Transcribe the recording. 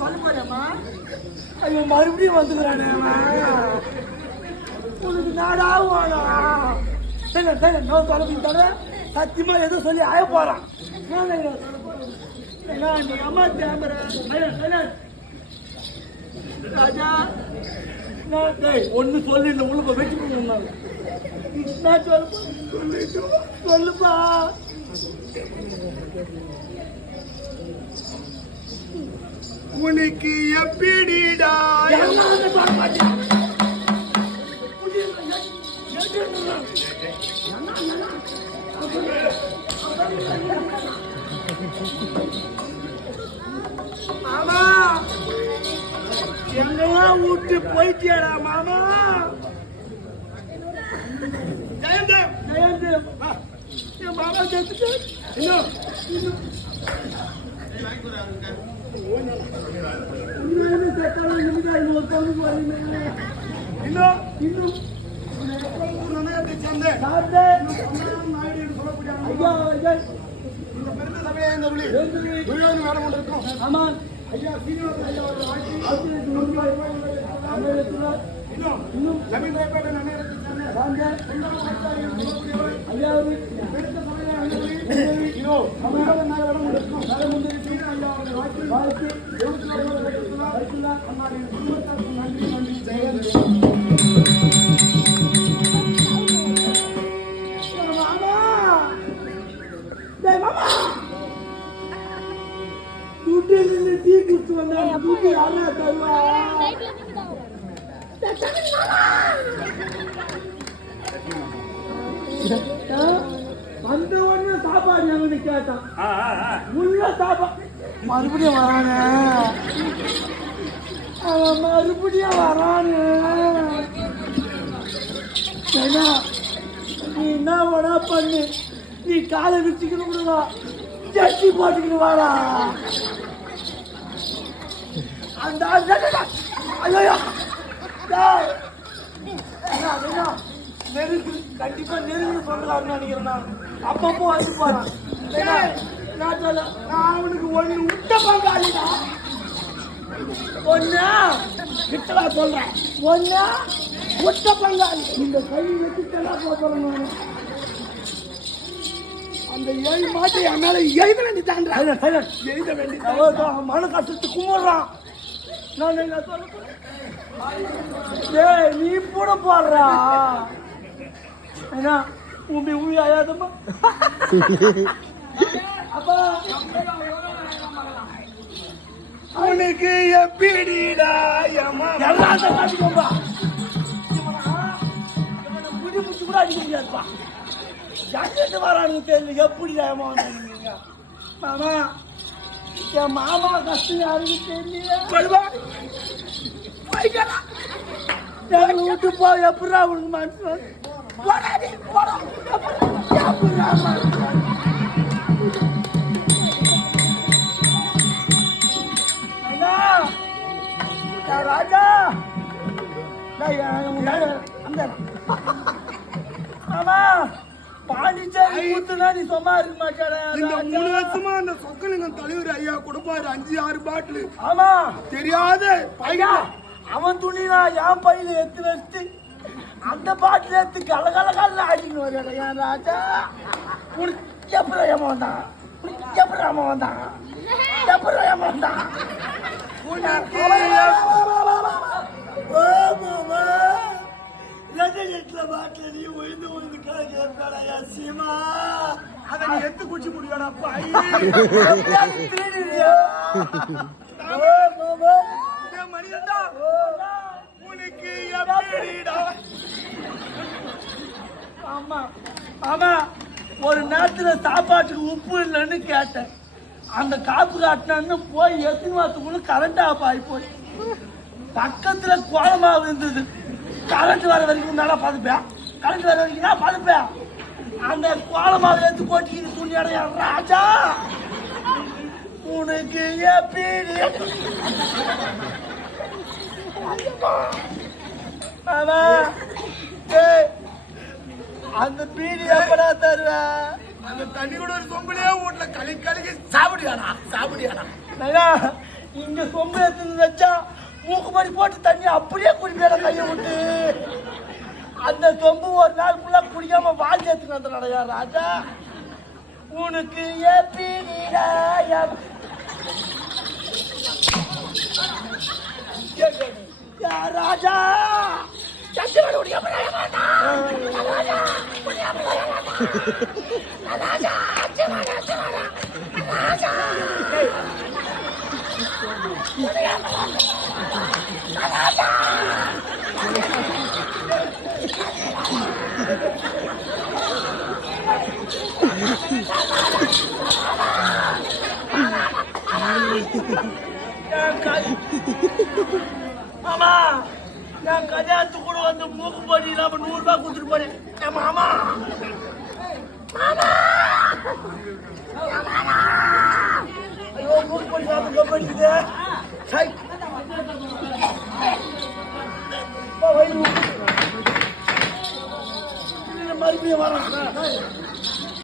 சொல்ல போறேம்மா. ஐயோ மறுபடியும் வந்துக்கிறானே உனக்கு நாடாவும் நான் சொல்ல சத்தியமா எதுவும் சொல்லி ஆய போறான். நீ அம்மா தேம்புற ராஜா ஒன்னு சொல்லு இந்த உள்ள வச்சு போனாங்க. சொல்லுப்பா. உனக்கு எப்படிடா மாமா எங்கெல்லாம் விட்டு போயிட்டியாடா மாமா. ஜெயந்தேவ் ஜெயந்தேவ் என் மாமா சேர்த்துட்டு இன்னும் டீ குடிச்சு வந்தா யாரா தருவா? அந்த ஒண்ணு சாப்பாடு எங்க கேட்டான். உள்ள சாப்பாடு மறுபடியும் வரானு அவன் மறுபடியும் வரானு. நீ என்ன வேணா பண்ணு. நீ காலை வச்சுக்கணும் விடுவா ஜட்டி போட்டுக்கணும் வாடா. அந்த ஐயோ நெருங்கு கண்டிப்பா நெருங்கு சொல்றாருன்னு நினைக்கிறேன். அப்பப்போ வந்து போறான். நான் சொல்ல நான் அவனுக்கு ஒண்ணு விட்ட பங்காளிடா. ஒன்னா கிட்டவா சொல்றேன். ஒன்னா விட்ட பங்காளி. இந்த கை வச்சுட்டெல்லாம் போறேன். அந்த 7 மாட்டை என் மேல எழுத வேண்டியதான்றா. எழுத வேண்டிய மன கஷ்டத்துக்கு கும்பிடுறான். நான் என்ன சொல்ல நீ கூட போடுறா என்ன உண்மை ஆயாதம்மா. அப்பா உனக்கு எப்படிடா பாத்துக்கோப்பா. புடி புடிச்சு கூட அடிக்க முடியாதுப்பா. எங்கிட்டு வரானுங்க தெரியல. எப்படிடா மாமா என் மாமா கஷ்டம் யாருக்கு தெரியல. விட்டு போ. எப்படா உனக்கு மனசு ராஜா ஆமா பாண்டிச்சேரி ஊத்துனா நீ சும்மா இருக்க மாட்டாடா. இந்த 3 வருஷமா அந்த சொக்கலிங்க தலைவர் ஐயா கொடுப்பாரு 5-6 பாட்டில். ஆமா தெரியாத ஐயா அவன் துணினா என் பையில எடுத்து வச்சு அந்த பாட்டில் எடுத்து கலகலகால ஆடின்னு வர என் ராஜா. உனக்கு எப்படி ஏமா வந்தான்? உனக்கு எப்படி ஏமா வந்தான்? எப்படி ஏமா வந்தான்? பாட்டில நீ ஒய்ந்து ஒய்ந்து கேட்பாடா சீமா. அதை நீ எடுத்து குடிச்சு முடியாடா மனிதா. உனக்கு எப்படிடா? ஆமா ஆமா ஒரு நேரத்துல சாப்பாட்டுக்கு உப்பு இல்லைன்னு கேட்டேன். அந்த காப்பு காட்டினான்னு போய் எத்தனை வாரத்துக்குள்ள கரண்ட் ஆஃப் ஆகி போய் பக்கத்துல கோலமாவு இருந்தது. கரண்ட் வர வரைக்கும் நல்லா பார்த்துப்பேன். கரண்ட் வர வரைக்கும் நான் பார்த்துப்பேன். அந்த கோலமாவை எடுத்து போட்டிக்கிட்டு துணியாட ராஜா உனக்கு எப்படி அந்த பீடி எப்படா தருவேன்? அந்த தண்ணி கூட ஒரு சொம்பலையே வீட்டுல கலி கலக்கி சாப்பிடியாடா சாப்பிடியாடா. இங்க சொம்பு எடுத்து வச்சா மூக்குப்படி போட்டு தண்ணி அப்படியே குடிப்பேன் கையை விட்டு. அந்த சொம்பு ஒரு நாள் ஃபுல்லா குடிக்காம வாங்கி எடுத்துன்னு வந்தா ராஜா. உனக்கு எப்படிடா ராஜா சத்தியவாடு குடிக்காம ராஜா ராஜா ராஜா மாமா நான் கல்யாணத்துக்கு கூட வந்து மூக்கு போடி நம்ம 100 ரூபாய் கொடுத்துட்டு போறேன். மாமா ஐயோ மூக்கு போடி சாப்பிட்டு கப்படிக்குது. மறுபடியும் வரோம்.